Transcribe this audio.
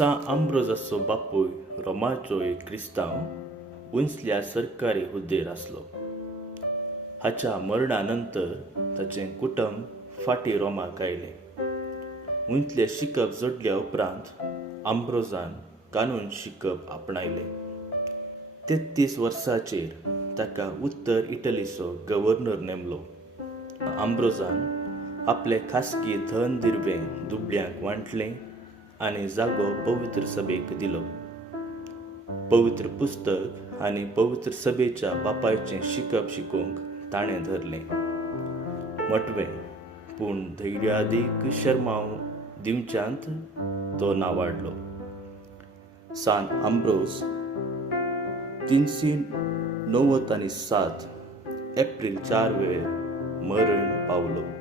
सा आंब्रोजाचो बापूय रोमाचो एक क्रिस्तांव उंचल्या सरकारी हुद्देर आसलो. हाच्या मरणानंतर ताचें कुटुंब फाटीं रोमाक आयलें. उंचलें शिकप जोडल्या उपरांत आंब्रोजान कानून शिकप आपणायलें. 33 वर्सांचेर ताका उत्तर इटलीचो गव्हर्नर नेमलो. आंब्रोजान आपलें खासगी धन दिर्वें दुबळ्यांक वांटलें आनी जागो पवित्र सभेक दिलो. पवित्र पुस्तक आनी पवित्र सभेच्या बापायचें शिकप शिकोवंक ताणें धरलें. मटवें पूण धैर्यादीक शर्माव दिवच्यांत तो नावाडलो. सान आंब्रोज 397 एप्रिल 4 वेळ मरण पावलो.